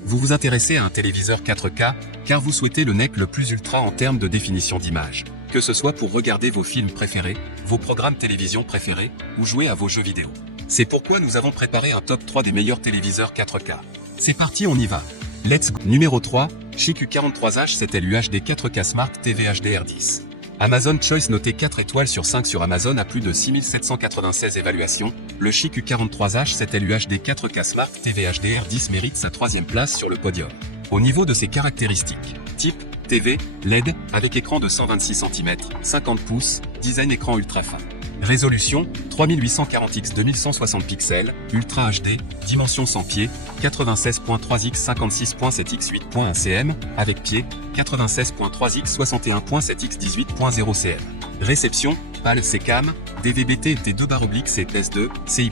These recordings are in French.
Vous vous intéressez à un téléviseur 4K, car vous souhaitez le NEC le plus ultra en termes de définition d'image. Que ce soit pour regarder vos films préférés, vos programmes télévision préférés, ou jouer à vos jeux vidéo. C'est pourquoi nous avons préparé un top 3 des meilleurs téléviseurs 4K. C'est parti, on y va. Let's go. Numéro 3, Chic U43H7L UHD 4K Smart TV HDR10. Amazon Choice noté 4 étoiles sur 5 sur Amazon à plus de 6796 évaluations. Le Chic U43H7L UHD 4K Smart TV HDR10 mérite sa 3e place sur le podium. Au niveau de ses caractéristiques, type TV, LED, avec écran de 126 cm, 50 pouces, design écran ultra fin. Résolution, 3840x 2160 pixels, Ultra HD, dimension sans pied, 96.3x 56.7x 8.1 cm, avec pied, 96.3x 61.7x 18.0 cm. Réception, PAL CCAM, DVB-T T2/CS2, CI+,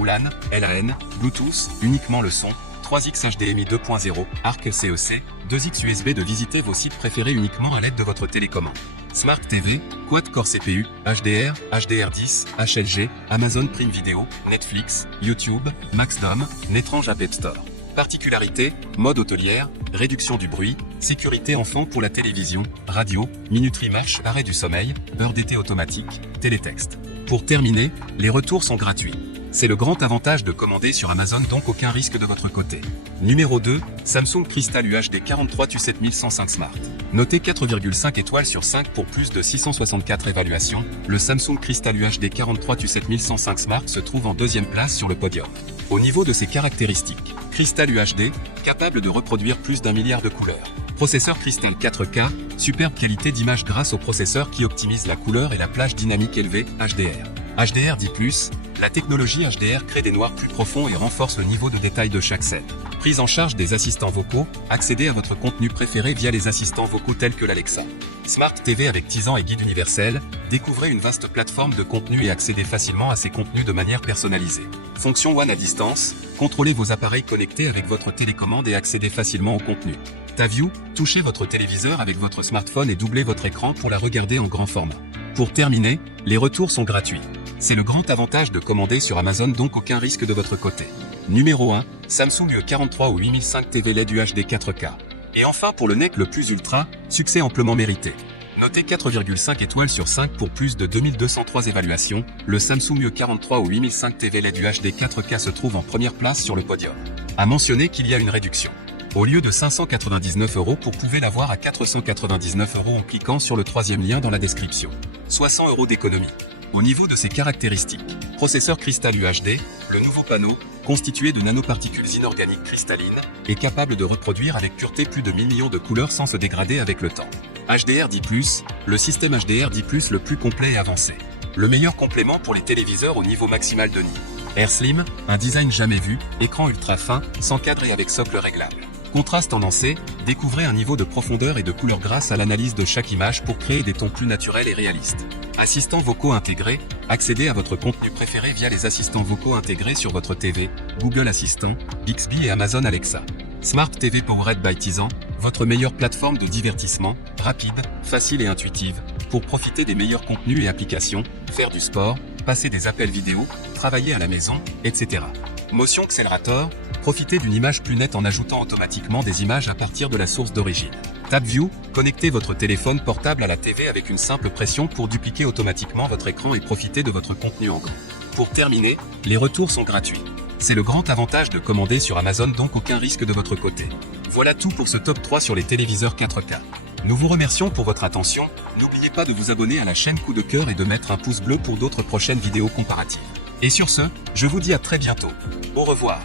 ULAN, LAN, Bluetooth, uniquement le son, 3x HDMI 2.0, ARC CEC, 2x USB de visiter vos sites préférés uniquement à l'aide de votre télécommande. Smart TV, Quad-Core CPU, HDR, HDR10, HLG, Amazon Prime Video, Netflix, YouTube, Maxdom, Netrange App Store. Particularité, mode hôtelière, réduction du bruit, sécurité enfant pour la télévision, radio, minuterie marche, arrêt du sommeil, heure d'été automatique, télétexte. Pour terminer, les retours sont gratuits. C'est le grand avantage de commander sur Amazon, donc aucun risque de votre côté. Numéro 2, Samsung Crystal UHD 43 Tu7105 Smart. Noté 4,5 étoiles sur 5 pour plus de 664 évaluations, le Samsung Crystal UHD 43 Tu7105 Smart se trouve en 2e place sur le podium. Au niveau de ses caractéristiques, Crystal UHD, capable de reproduire plus d'1 milliard de couleurs. Processeur Crystal 4K, superbe qualité d'image grâce au processeur qui optimise la couleur et la plage dynamique élevée, HDR. HDR10+, la technologie HDR crée des noirs plus profonds et renforce le niveau de détail de chaque scène. Prise en charge des assistants vocaux, accédez à votre contenu préféré via les assistants vocaux tels que l'Alexa. Smart TV avec Tisan et guide universel, découvrez une vaste plateforme de contenu et accédez facilement à ces contenus de manière personnalisée. Fonction One à distance, contrôlez vos appareils connectés avec votre télécommande et accédez facilement au contenu. TaView, touchez votre téléviseur avec votre smartphone et doublez votre écran pour la regarder en grand format. Pour terminer, les retours sont gratuits. C'est le grand avantage de commander sur Amazon, donc aucun risque de votre côté. Numéro 1, Samsung UE43 ou 8005 TV LED UHD 4K. Et enfin pour le NEC le plus ultra, succès amplement mérité. Noté 4,5 étoiles sur 5 pour plus de 2203 évaluations, le Samsung UE43 ou 8005 TV LED UHD 4K se trouve en première place sur le podium. À mentionner qu'il y a une réduction. Au lieu de 599 €, vous pouvez l'avoir à 499 € en cliquant sur le 3e lien dans la description. Soit 100 € d'économie. Au niveau de ses caractéristiques, processeur Crystal UHD, le nouveau panneau, constitué de nanoparticules inorganiques cristallines, est capable de reproduire avec pureté plus de 1000 millions de couleurs sans se dégrader avec le temps. HDR10+, le système HDR10+, le plus complet et avancé. Le meilleur complément pour les téléviseurs au niveau maximal de nid. Air Slim, un design jamais vu, écran ultra fin, sans cadre et avec socle réglable. Contraste tendancé, découvrez un niveau de profondeur et de couleur grâce à l'analyse de chaque image pour créer des tons plus naturels et réalistes. Assistants vocaux intégrés, accédez à votre contenu préféré via les assistants vocaux intégrés sur votre TV, Google Assistant, Bixby et Amazon Alexa. Smart TV Powered by Tisan, votre meilleure plateforme de divertissement, rapide, facile et intuitive, pour profiter des meilleurs contenus et applications, faire du sport, passer des appels vidéo, travailler à la maison, etc. Motion Accelerator, profitez d'une image plus nette en ajoutant automatiquement des images à partir de la source d'origine. TabView, connectez votre téléphone portable à la TV avec une simple pression pour dupliquer automatiquement votre écran et profiter de votre contenu en grand. Pour terminer, les retours sont gratuits. C'est le grand avantage de commander sur Amazon, donc aucun risque de votre côté. Voilà tout pour ce top 3 sur les téléviseurs 4K. Nous vous remercions pour votre attention, n'oubliez pas de vous abonner à la chaîne Coup de Cœur et de mettre un pouce bleu pour d'autres prochaines vidéos comparatives. Et sur ce, je vous dis à très bientôt. Au revoir.